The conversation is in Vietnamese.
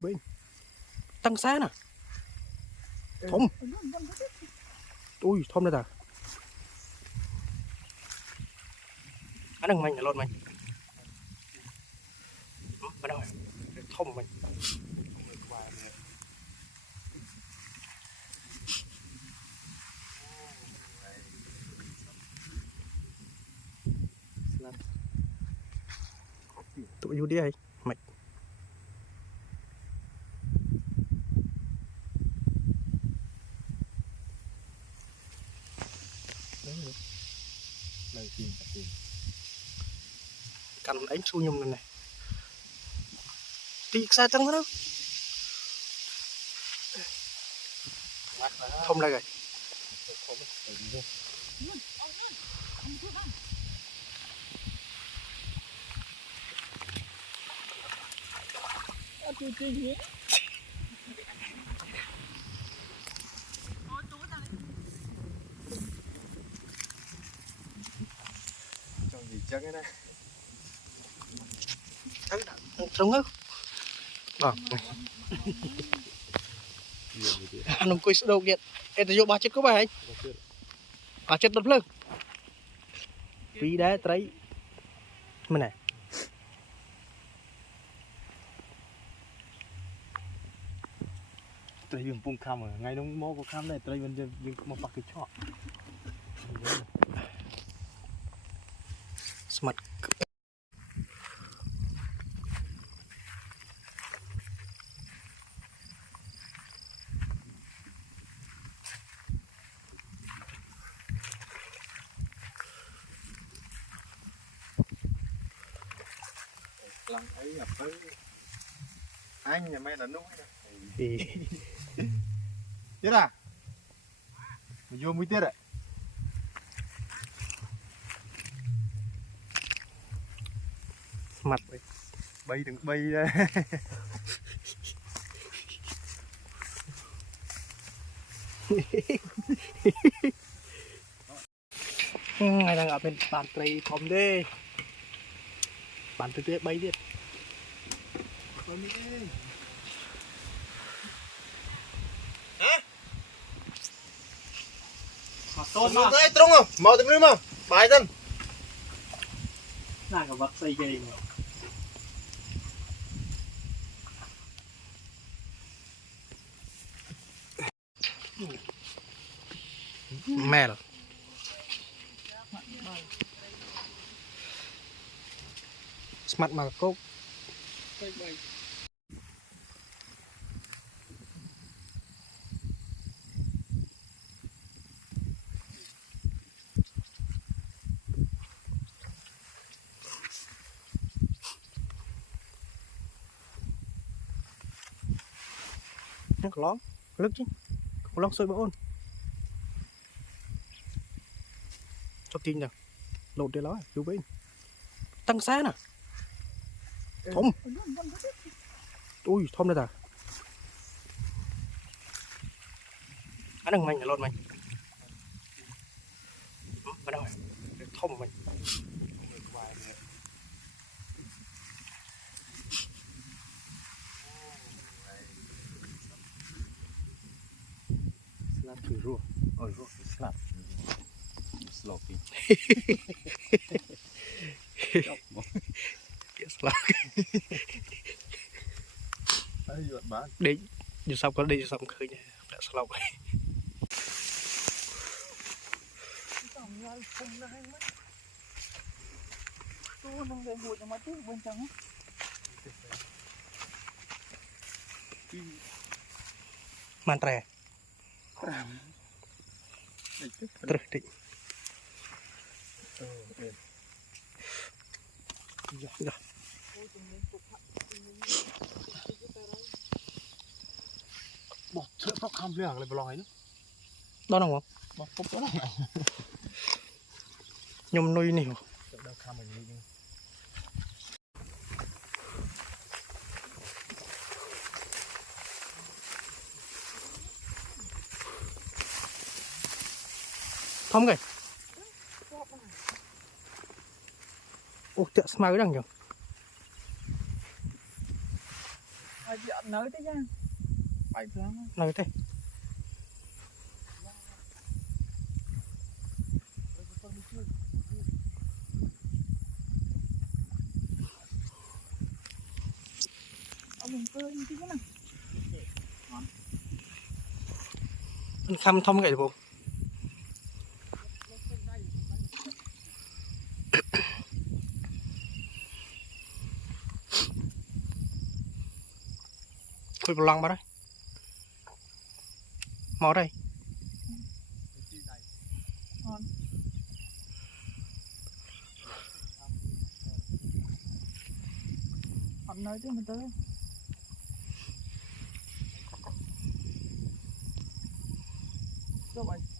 bên tăng xá nè thông ui thông đây ta anh đừng mạnh là lộn mạnh bắt đầu thông mạnh tụi vô đi ấy mày cầm đánh xu nhung này này tí xa tăng đó không đây rồi trong gì chắc cái này trông hết anh quay đầu kiện em vô ba chết có bài ba chết đập lưng vì đá trái mình này tây vùng pung cam ở ngay đông mô của cam này tây vùng một bạc cái chọ smart lần ấy gặp tới anh nhà mày là nung thì biết à mình vô mới tiết đấy mặt bay đừng bay đây ngày đang ở bên bàn tây thòm đê bàn tây bay đi tốt mà đây trung không mau tìm đi mà bài dân là cái vật xây dây mà mẹ rồi smart mà cốc nó có lón lứt chứ có lón sôi bão ôn cho tin nào lột đi đó chú bên tăng xá nè thông ui thông đây ta anh đừng mạnh là lộn mạnh bắt đầu thông mạnh slap thử rùa ôi rùa slap sloppy đi giờ xong có đi xong khơi nha đã slop man tre terus đi dạ bỏ chữa tóc cam liền lại bò nữa đó nào không bỏ cốc đó này nhom nuôi nhiều đâu cam mình đi thông kìa ô tiện smart cái đằng nhỉ nơi thế chứ phải lắm nơi thế ông mình cười như thế nàoมันคำทอมไงเดี๋ยวผมคุยพลังมาได้มาได้ ông nơi thế mà tới các bạn